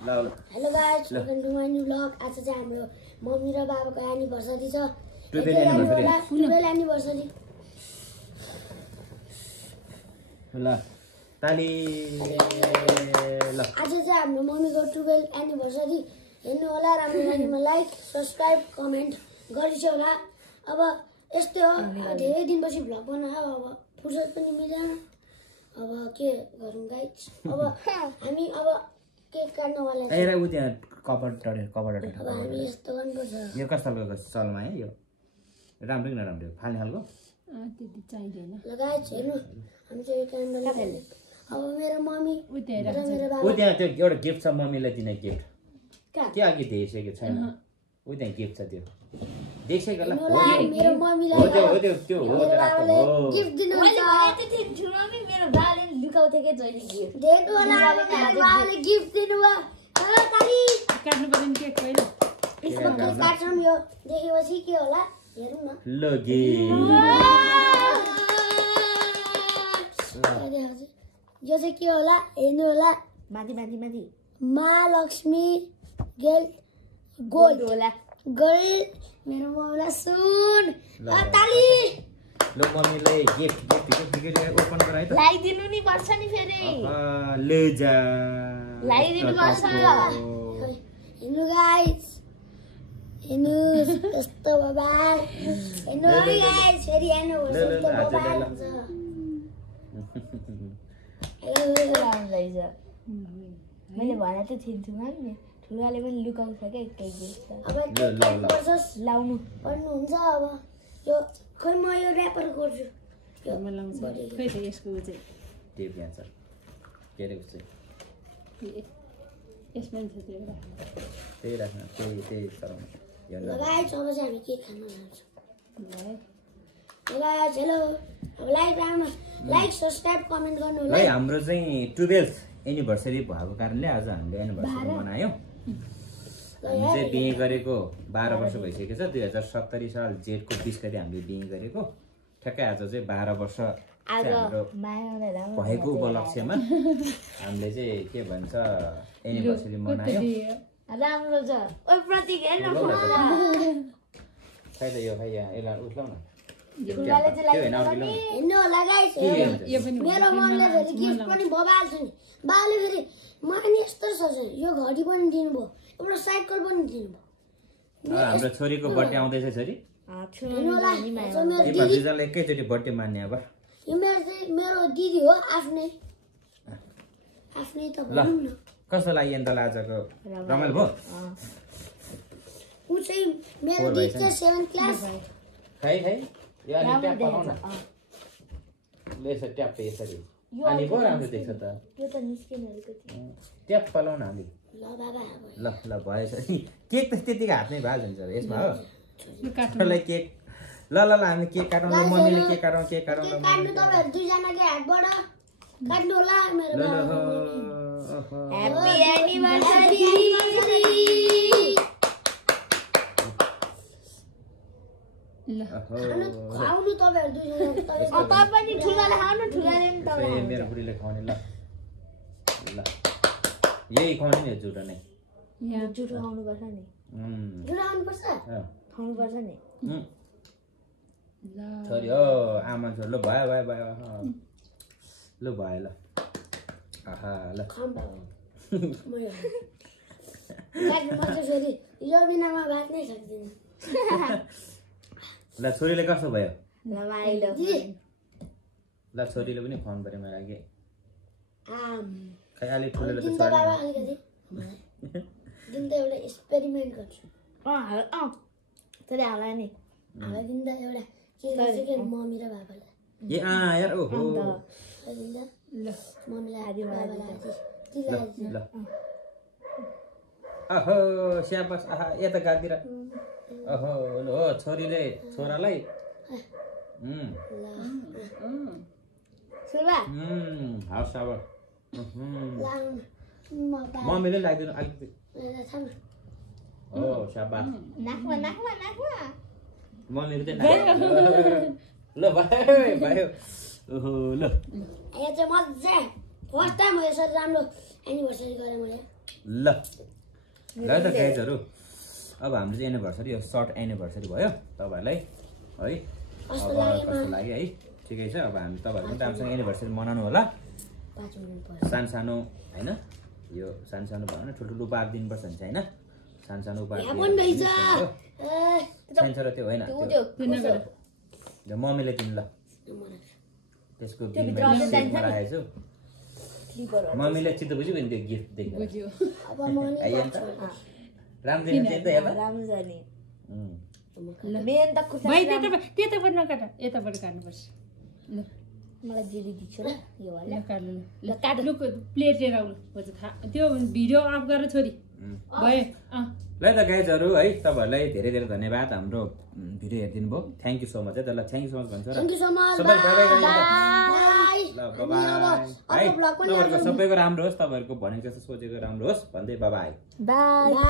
hello guys welcome to my new vlog आज चाहिँ हाम्रो मम्मी र बाबाको एनिभर्सरी छ 12 एनिभर्सरी ल ताली ल आज चाहिँ हाम्रो मम्मीको 12 एनिभर्सरी हेर्नु होला राम्रोसँग लाइक सब्स्क्राइब कमेन्ट गरिदियो होला अब यस्तै हो धेरै दिनपछि भ्लग बनायो अब फुर्सद पनि मिलेन अब के गरौँ गाइस अब हामी अब केक काट्नवाला छ एरा उ त्यहाँ कभर टरे अब हामी यस्तो गर्नुपर्छ यो कस्तो खालको चलमा है यो राम्रो कि नराम्रो फाल्ने खालको त्यति चाहिदैन ल गाइस हेर्नु हामी चाहिँ क्यान्डल हाल्ने अब मेरो मम्मी र मेरो उ बाबा त्यहाँ त्यो एउटा गिफ्ट छ मम्मीलाई दिने गिफ्ट कहाँ के अघि देखिसकेको छैन उ त्यहाँ गिफ्ट छ त्यो देखिसक्यो ल मेरो मम्मीलाई हो त्यो हो मेरो बाबाले हो गिफ्ट दिनुहुन्छ मेरो बाले लुकाउँथे के जहिले गिफ्ट देख्नु होला मेरो बाबाले गिफ्ट दिनुभयो हेलो ताली काट्नु पर्ने केक पहिला यसको केक काट्छौँ यो देखेपछि के होला हेरौँ न ल गे यो चाहिँ के होला हेर्नु होला माथि माथि माथि महालक्ष्मी गेल गोल्ड होला गोल्ड मेरो मम्मीलाई सुन ताली ल मम्मीले गिफ्ट ओपन गराइ त लाइदिनु नि पर्छ नि फेरि ले जा लाइदिनु पर्छ हेर्नु गाइस हेर्नु यस्तो बबाल हेर्नु है गाइस फेरि हेर्नु यस्तो बबाल हुन्छ मैले भने त थिन्छु नि ठुलाले पनि लुकाउँछ क्या एकै गिफ्ट अब केक काट्नुपर्छ लाउनु पर्नुहुन्छ अब यो खै म यो ऱ्यापर गर्छु यो लाउँछ खै त यसको चाहिँ टेप यहाँ छ के रे उसै यसमा छ त्यो त्यही राख्न त्यही चलाउनु लगाए अब चाहिँ हामी केक खान जान्छौँ गाइस हेलो अब लाइक सब्स्क्राइब कमेन्ट गर्नु होला है हाम्रो चाहिँ 12th एनिभर्सरी भएको कारणले आज हामीले एनिभर्सरी मनायौँ हामी चाहिँ बिहे गरेको 12 वर्ष भइसकेको छ 2070 साल जेठको 20 गते हामीले बिहे गरेको ठ्याक्कै आज चाहिँ 12 वर्ष हाम्रो भएको उपलक्ष्यमा हामीले चाहिँ के भन्छ एनिभर्सरी मनायौँ राम्रो छ ओ प्रतीक हेर्न खै त यो खै यहाँ यसलाई उठ्लाउ न हेर्नु होला गाइस मेरो मम्मीले फेरि गिफ्ट पनि बबाल छ नि बाबाले फेरि मलाई यस्तो सोच यो घडी पनि दिनुभयो एउटा साइकल पनि दिनुभयो हाम्रो छोरीको बर्थडे आउँदैछ छोरी हेर्नु होला यो मेरो यो भतिजाले एकैचोटि बर्थडे मान्ने अब यो मेरो दिदी हो आफ्नै त भनौँ न कस्तो लाग्यो अन्त आजको रमाइलो भयो ऊ चाहिँ मेरो दिदी चाहिँ 7th क्लास खै यो अनि ट्याप पलाउ न ल यसो ट्याप यसरी अनि पो राम्रो देख्छ त त्यो त निस्किन अलिकति ट्याप पलाउ न अलि ल बाबा ल भएछ नि केक त त्यतिको हातमै भए हुन्छ यसमा हो काट्नुलाई केक ल हामी केक काटौँ ल मम्मीले केक काटौँ काट्नु तपाईहरु दुईजनाकै हातबाट काट्नु होला मेरो बाबा ह्यापी एनिभर्सरी खाउनु तपाईहरु दुईजना तपाईं पनि ठुलाले खाउनु ठुलाले पनि तपाईँ मेरो बुढीले खुवाउने ल यही खुवाउने नि जुठो नै जुठो खाउनु पर्छ नि जुठो खाउनु पर्छ खाउनु पर्छ नि छोरी हो आमा छोरी ल भयो ल भयो ल आहा ल छोरी यो बिनामा बाँच्नै सक्दिन ल छोरीले कस्तो भयो रमाइलो ल छोरीले पनि खुवाउनु पर्यो मेरो लागि आम खै अलिक ठुलोले त दिन त बाबा अलिकति दिन त एउटा एक्सपेरिमेन्ट गर्छु तैँले हाल नि हालै दिन त एउटा के गर्छ के मम्मी र बाबालाई ए यार ओहो दिन त ल मम्मीलाई आदि बाबालाई ल अहो स्याबास आहा यता गातिर ओहो हो छोरीले छोरालाई हवस् अब मम्मीले लाग्दैन अलिकति हो स्याबास मम्मीले चाहिँ ल भयो ओहो ल यो चाहिँ मजा फर्स्ट टाइम हो यसरी राम्रो एनिभर्सरी गरेँ मैले ल ल त गाइजहरु अब हाम्रो चाहिँ एनिभर्सरी यो सर्ट एनिभर्सरी भयो तपाईहरुलाई है अब कस्तो लाग्यो है ठिकै छ अब हामी तपाईहरुको पनि राम्रोसँग एनिभर्सरी मनाउनु होला 5 मिनेट सानो हैन यो सानो भन्न ठुल्ठुलो उपहार दिनुपर्छ हुन्छ हैन सानो उपहार सानो र त्यो हैन त्यो मम्मीले दिनु ल त्यसको बिलमा राखेछु मम्मीले चित्त बुझ्यो भने त्यो गिफ्ट देख्नु बुझ्यो अब मनी राम्रो दिन चाहिँ त हेर्दा राम्रो जाने मेन त कुर्ता भाइ त्यताबाट नकाट यताबाट काट्नुपर्छ ल मलाई दिदी दिन्छु ल यो वाला ल काट्नु ल काट्नु लुक प्लेट लिएर आउनु पछि त्यो भिडियो अफ गरेर छोरी भयो ल त गाइजहरु है तपाईहरुलाई धेरै धेरै धन्यवाद हाम्रो भिडियो हेरिदिनु भयो थ्यांक यू सो मच है त ल थ्यांक यू सो मच भन्छ र थ्यांक यू सो मच सबै बाइ बाइ बाइ ल बाइ बाइ है तपाईहरुको सबैको राम्रो होस् तपाईहरुको भनेको जस्तो सोचेको राम्रो होस् भन्दै बाइ बाइ बाइ